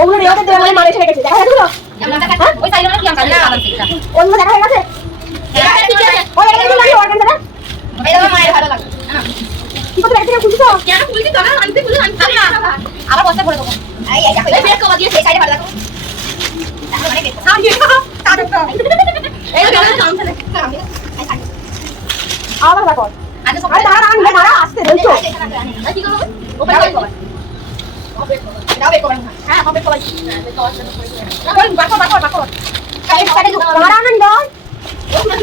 ওগুলো রেওতে দেওয়া মানে মানে ছেড়ে দেখা যাচ্ছে ওই শাড়িগুলো কি। ওগুলো দেখা হয়ে গেছে। ওই এটা কি দাদা ভালো লাগে। কি করতে কেন তো না? আমি তো খুলে আনছি না। আবার বস্তায় ভরে দেবো। এই, এই দেখো, এই বের করে দিয়েছে, এই সাইডে মানে বের করো। এই দেখো, কাম না। আবার আচ্ছা, আরে দাঁড়া দাঁড়া দাঁড়া আসতে কি করব? করে বের। হ্যাঁ, হবে করে হ্যাঁ, বের করো, বের করে বার কর, দাঁড়া দাও মানে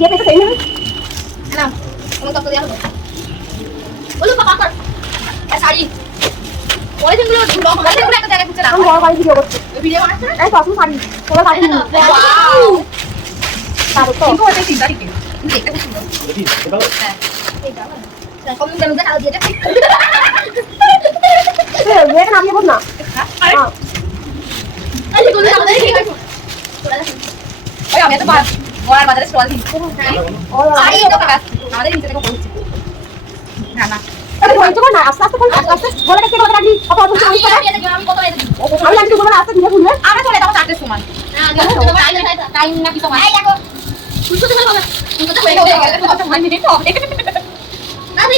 যে সেই নেবে নাও, তত্ত্ব দেওয়া হলো। ওলো, পাপা, কর। শাড়ি। পলিথিনগুলো ব্লক পলিথিনগুলো একটা জায়গায় খুঁজে রাখো। বড় বাড়ি ভিডিও করছি ভিডিও বানাচ্ছো না? এই তো আসুন শাড়ি তোমরা শাড়ি নিয়ে তারপর তো কিন্তু ওটাই চিন্তা দিকে। দেখতে খুব সুন্দর। হ্যাঁ। এই না। সব মুখে মুখে দিয়ে দে। এই মেয়েটা নামিয়ে বল না হ্যাঁ? হ্যাঁ এই যে তুমি আমাদের কি ওই আমি তো বাদ বাজারে স্টল দিই। আর এই তো কাকা, আমাদের নিচে থেকে বলছি। না না। আরে আস্তে আস্তে আস্তে আস্তে বলে রাখবি কত অল্প আমি আমি আমি কত। আমি জানি তুমি বলে আস্তে ধীরে খুলবে আমরা চলে যাব চারটের সময়। টাইম নাকি সময়? এই দেখো। তোমার বলে আমি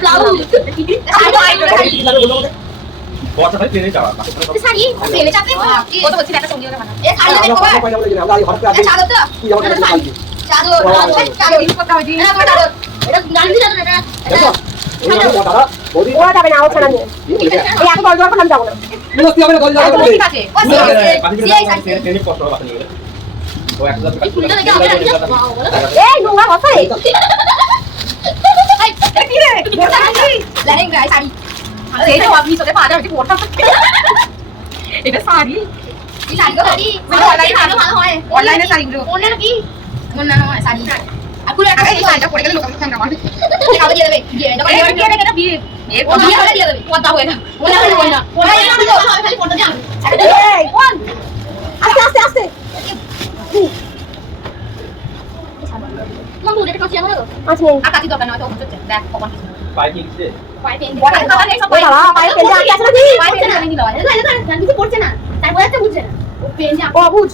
ব্লাউজ। শাড়ি দাও, আইব্রো শাড়ি। প্লেনে চাপে। কত বলছি, একটা সঙ্গী ভালো। এ শাড়ি দেবে কভার। এটা চাদর তো? না, না, শাড়ি। চাদর, চাদর, চাদর। চাদর। চাদর, এটা- শাড়ি। এই শাড়ি। শাড়িগুলো শাড়ি। মানে অনলাইনে ভালো হয়। অনলাইনে শাড়িগুলো। অন্যান্য কি? অন্যান্য শাড়ি। পুরো একটা এই শাড়িটা পরে গেলে লোক আমাকে সামনে মারবে। দিয়ে দেবে। দিয়ে দেবে। এটা দিয়ে দেবে, এটা বিয়ে। এর পর দিয়ে দেবে। পর্দা হয়ে যাবে। ওনা হলে ওনা। ওনা হলে ওনা খালি পর্দা দিয়ে এই কোন আস্তে আস্তে আস্তে তোমার এটা কাছে জানো আচ্ছা আর কাছে দরকার নয়, তো হচ্ছে। দেখ, কমান কিছু। পায়ে পেন দিয়ে। সব ওই পেন আছে নাকি পায়ে পেন দিয়ে দিতে হয়। এটা এটা জান কিছু করছে না তারপরে বুঝছে না ও পেন যে বুঝ?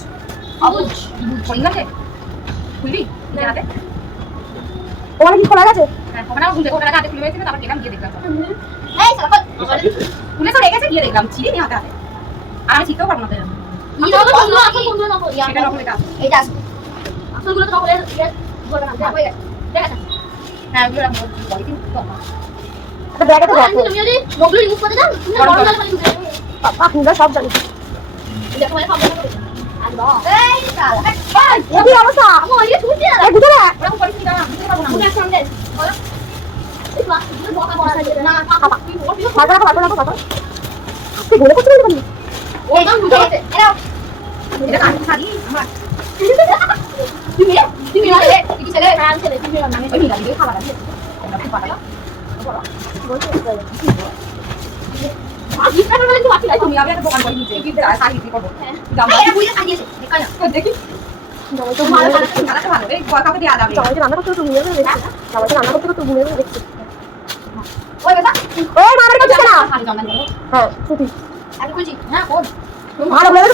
ওখানে কি খোলা গেছে? হ্যাঁ, হবে না, ওটা হাতে খুলে হয়েছিল, তারপর গেলাম, গিয়ে দেখলাম। এই সালাফত খুলে। তো রেখেছে, গিয়ে দেখলাম, ছিঁড়ে নি হাতে হাতে। আর আমি শিখতেও পারব না তো এরকম। আমি তো বন্ধু এখন বন্ধু না করি এটা নকল এটা। এটা আছে। আসলগুলো তো নকলের ইয়ে বলবে না দেখো দেখা যাচ্ছে হ্যাঁ, ওগুলো এরকম বলে, কিন্তু একটা ব্যাগে তো আমি তুমি যদি নকল ইউজ করে দাও তুমি বড় খালি ঢুকে যাবে আপনারা সব জানি। দেখো মানে খাব না করে আল্লাহ এই শালা, এই, এ কি অবস্থা আমো ইয়ে তুমি কি এই বুঝো না ওরকম করিস নি, দাঁড়া, বুঝতে পারব না। মুখে সামনে বলো এই বাস তুমি বকা বড় আছে না খাবা তুমি ওর পিছনে ভাগা ভাগা ভাগা ভাগা আজকে বলে করতে পারবি ও একদম বুঝে গেছে এরাও। এটা কার শাড়ি? আমার। তুমি তুমি তুই ছেলে, তুই কি ছেলে? হ্যাঁ আমি ছেলে তুমি আমি ওই মিলাদি দিয়ে খাবার আছে। আমরা খুব পাঠালাম। আর বিস্তার করে একটু বাকি এই তুমি, আমি একটা দোকান করে নিচে, কি যা- শাড়ি বিক্রি করব। হ্যাঁ জামা- এই বুঝে সাজিয়েছে দেখা না তো দেখি। জামাই তো ভালো, ভালো ভালো, ভালো, ভালো। এই কাউকে দেয়া যাবে। জামাই তো রান্না করতে তো ঘুমিয়ে গেছে জামাই তো রান্না করতে তো ঘুমিয়ে গেছে ওই বেটা, ওই মা বাড়ি করছিস না শাড়ি জামা নেব। হ্যাঁ ছুটি আমি বলছি, হ্যাঁ, কোন? ভালো বলে তো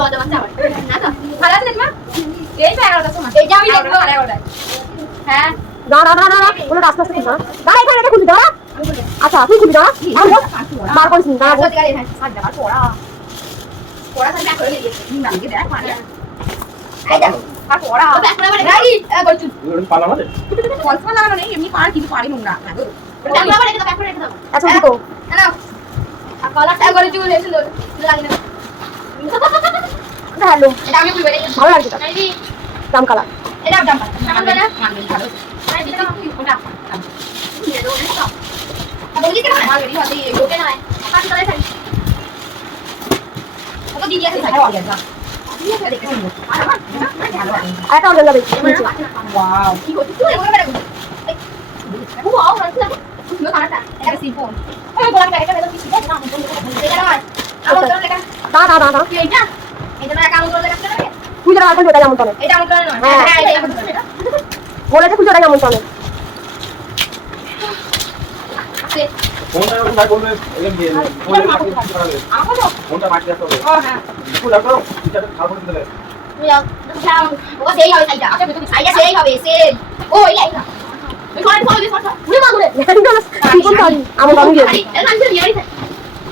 লজ্জা পাচ্ছে আবার। না তো? ভালো আছেন মা? এই তো এগারোটার সময়। এই যে আমি দেখব। এগারোটায়। হ্যাঁ দাঁড়া দাঁড়া দাঁড়া ওগুলো আস্তে আস্তে দাঁড়া দাঁড়া এখানে এটা খুলবি দাঁড়া আচ্ছা তুই খুলবি দাঁড়া আর বার করিস নি দাঁড়া বল সত্যিকারের। আর যাবার পড়া পড়া থাকলে করে নিয়ে গেছে। দেখ মানে এই দেখো। পড়া ব্যাক পালা মানে লাগানো নেই এমনি কিন্তু নোংরা না। আচ্ছা না, না চুল এসে লাগিয়ে দাও। হ্যালো এটা আমি খুলবে রেখে ভালো লাগছে তো নাইদি, দাম কালার এটা জাম্পার মানবে না? মানবে ভালো নাইদি দাও। ওটা নিয়ে দাও, নিয়ে দাও। আর বলি কেন? আমার রেডি হতে লোকে নয়। কাজ করে থাকি। ওকে দিদি আছে সাইড অল গেছে দিদি আছে দেখে নিব আর আমার ভালো আছে আর একটা অর্ডার যাবে নিচে। ওয়াও কি করছিস তুই? এগুলো বেরো। ও, ও, রাখছি, রাখছি। সুন্দর কালারটা। এটা সিম্পল এই গোলাপি প্যাকেটটা বেরো, কিছু দেখ না, আমন্ত্রণ লেখা থাকবে। এটা নয়। দাঁড়া দাঁড়া দাঁড়া। কি এইটা? এটা লেখা থাকবে না? আমার হ্যাঁ। এটা আমন্ত্রণ এটা। বলেছে খুলছি ওটাই আমন্ত্রণে ফোনটা এরকম না করলে এরকম দিয়ে ফোনটা মাটি করালে আমার তো ফোনটা মাটি রাখতে হবে। ও হ্যাঁ। একটু রাখো এটা। ও, সেই হবে সাইডটা।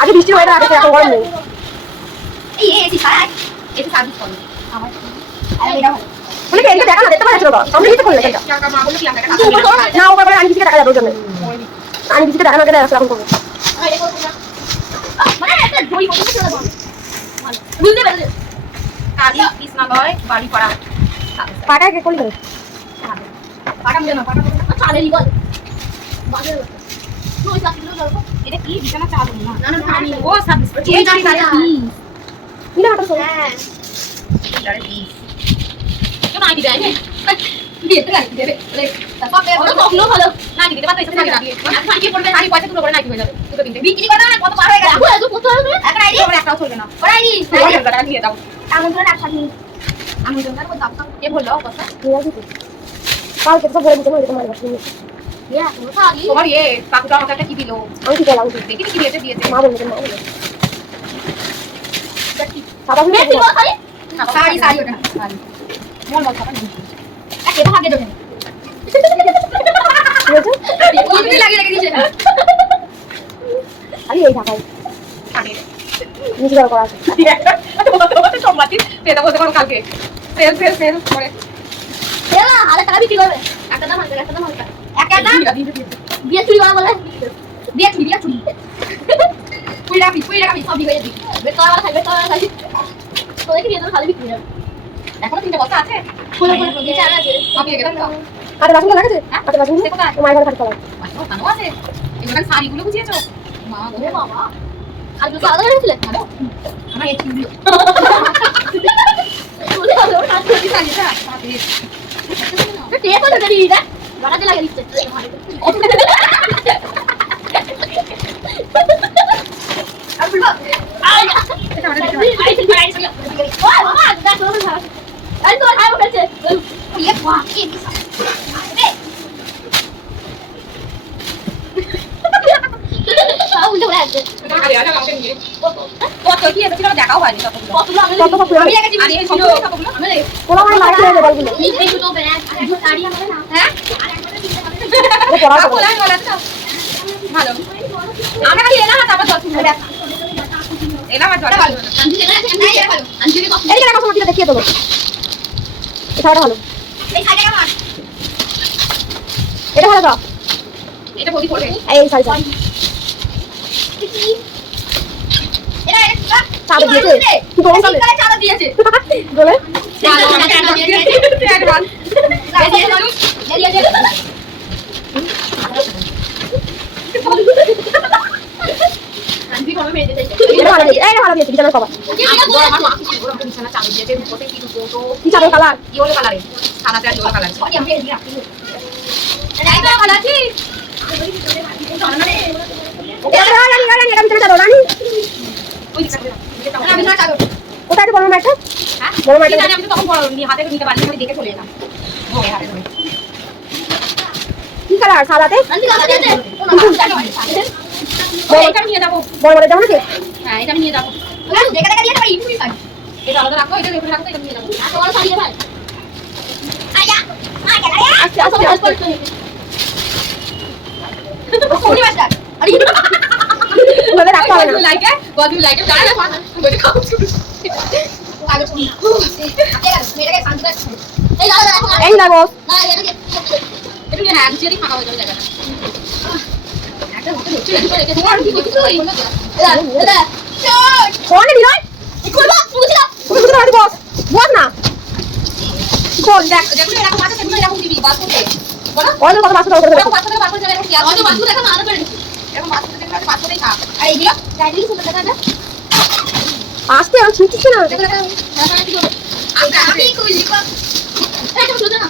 আগে বৃষ্টি হয়ে আগে এখন গরম নেই এই। এটা সার্ভিস করো আমার আরে, এটা ভালো। বলে কি এটা দেখা না দেখতে পাচ্ছিল তো সামনে কিছু করলে এটা মা বলে কি আমরা তুই উপর করো না। না ও ব্যাপারে আমি কিছু টাকা যাবে জন্য আমি কিছু টাকা না গেলে এখন করব আমি এটা করব না। আহ, মানে একটা ঝুড়ি পর্যন্ত চলে যাব। বুঝতে পেরেছি। কালি কৃষ্ণালয় বাড়ি পাড়া টাকা কে করলি পাটা না পাটা চালেরই বল। বাজারে এটা কি বিছানা চাল না না, না, না, আমি। ও সার্ভিস এই গাড়ি। মিনা হাঁটা চল হ্যাঁ। কেন আইডি দেয়। না করে করে হবে? তোমরা তোমার আসবি কালকে তো বলে দিতে না এটা মারি বাসি ইয়া, কোথা আগে? তোমার ইয়ে কাকুটা আমাকে একটা কি দিলো? আমি কি করলাম দেখি কি দিয়েছে দিয়েছে মা বলবে মা বলবে সাদা ফুল। শাড়ি শাড়ি ওটা শাড়ি মন মন খাবার এবার আমি এই ঢাকায়। করা আছে। পারো কালকে। সেল সেল সেল করে। এলা, হাজার টাকা বিক্রি করবে। একটা দাম হাজার, একটা দাম হাজার। বিয়ে চুরি করা বলে? দিয়ে চুরি দিয়ে চুরি কুড়ি টাকা পিস কুড়ি টাকা পিস সব বিয়ে দিবি। করা বলে খাই, করা বলে খাই। তোদেরকে তোর খালি বিক্রি হবে। এখনও তিনটে বস্তা আছে খোলো, খোলো, খোলো, বিচার আছে। আপনি গেলাম তো কাটে বাসন লাগাছে কাটে বাসন সে কোথায় মায়ের ঘরে কাটতে পারে ওখানেও আছে এখানে শাড়িগুলো বুঝিয়েছো মা গো ও বাবা। আর কিছু আলাদা করেছিলে? হ্যালো আমার এই বলে হবে, ওর কাজ। শাড়িটা সাথে তো টেপ হলো দেরি, দেখ। Wow, that's over. I thought I would have to. Yeah. ভালো। আমরা খালি এলাম তারপর দেখিয়ে দেবো এটা ভালো। এটা ভালো। তো এটা এই শাড়িটা চাদর দিয়েছে? কি গরম কালে চাদর দিয়েছে। বলে? চাদর দিয়েছে। অ্যাডভান্স এরিয়া জানো এরিয়া জানো কালার আর কোথায় বড় হ্যাঁ বড় জানি আমি তখন হাতে নিতে পারিনি আমি দেখে চলে এলাম কি কালার সাদাতে যাব বড় বড় যেমন আছে হ্যাঁ এটা আমি নিয়ে যাব দেখা দেখা দিয়ে এটা আলাদা রাখো এটা রেখে রাখো এটা নিয়ে যাব তোমার শাড়ি ভাই আয়া আয়া আয়া আস্তে কোন ওভাবে রাখতে হবে না লাইকে গজু লাইকে দাঁড়া না বলে খাও আগে আছে মেয়েটাকে শান্তি রাখছি এই এখন এই লাগো না এটাকে এটা নিয়ে হ্যাঁ দিই ফাঁকা হয়ে যাবে জায়গাটা একটা হতে হচ্ছে এটা তোমার কি কিছু হই দাদা দাদা চল কোন বিরয় করবা বুঝি না তুমি ভিতরে রাখি বস বস না কোন দেখ যেগুলো এরকম আছে সেগুলো এরকম দিবি বাস করতে বলো কত বাসটা করে এরকম বাস করতে বাস করতে এরকম কি আর হয়তো বাসু দেখা না আদা করে আর এইগুলো সুন্দর দেখা যায় আসতে আর ছুটছে না? কি আমি কই লিখো এই তো না।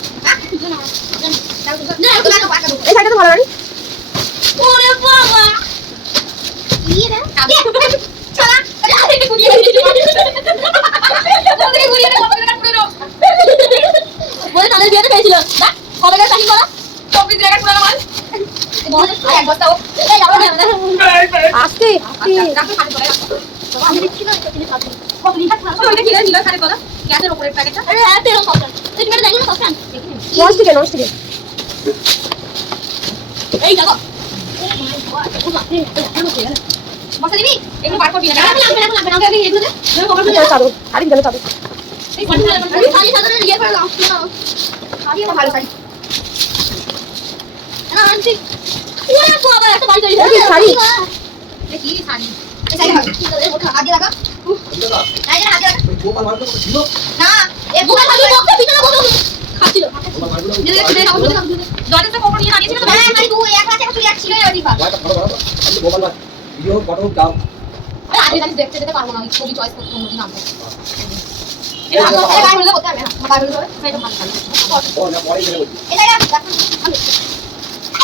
তো ভালো ওরে বাবা! চলা আরে কাট বলে তাদের বিয়েতে পেয়েছিল। না কবে প্যাকিং করা? চব্বিশ জায়গায় পুরো আর এক বস্তা আসতে হ্যাঁ দেখো মশলা দিবি এগুলো বার করবি না লাগবে লাগবে লাগবে লাগবে এগুলো দে কভার করে চাদর চাদর আমি ইয়ে দাও আমার ভালো শাড়ি না আনছি ওরে বাবা একটা বাড়ি তৈরি এই শাড়ি। দেখতে যেতে পারব না আমি ছবি চয়েস করতে মুজি নামবো এই ভালো এই গাড়ি হলে করতে হবে না গাড়ি এটা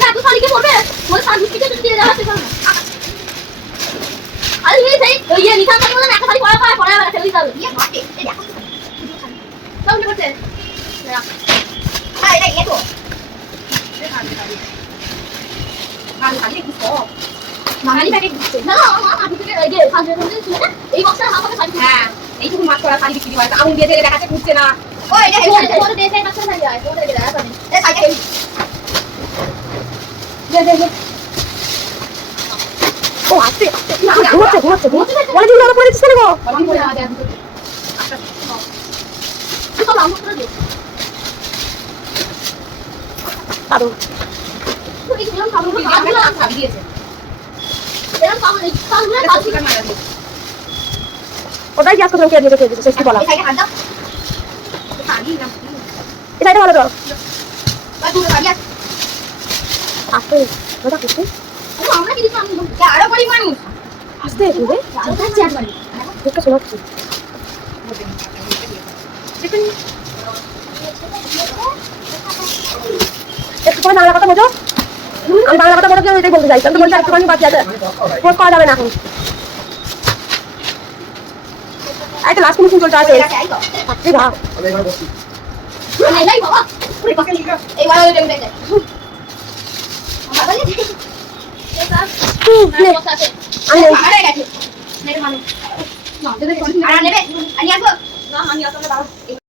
না তুই শাড়ি কে পরবে বলে শাড়ি থেকে তুই দিয়ে যাবে সেখানে আরে এই সেই ওই ইয়ে নিশা বলে একটা শাড়ি পরা পরা পরা বেলা ফেলে দিতে ইয়ে ঘটে এই দেখো। সব কি করছে? হ্যাঁ এটা ইয়ে তো। হ্যাঁ এইটুকু মাছ করা শাড়ি বিক্রি হয় আগুন দিয়ে দেখাচ্ছে ঘুরছে না। ও এটা হেড করে দেশে শাড়ি হয় ওটা দেখে দাঁড়া এই শাড়িটা দে দে দে ও আসতে ঘুরছে ঘুরছে ঘুরছে বলে দিন ওরা পড়ে দিচ্ছে গো এটা ওটাই গ্যাস করতে কে দিয়েছে কে দিয়েছে শেষ বলা সাইডে ভালো দাও আসতে ওটা করতে? আমরা কি আরও গরিব মানুষ আসতে শোনাচ্ছি বাংলা কথা বোঝো আমি বাংলা কথা বলতে এটাই বলতে চাই আমি বলছি একটুখানি বাকি আছে। করা যাবে না এখন। একটা লাস্ট ফিনিশিং চলতে আছে ভাব এই বাবা। এই বাবা ওই দেখে বাবা এই স্যার হুম, নে, বসে আছে আমি মানুষ না আমি আসব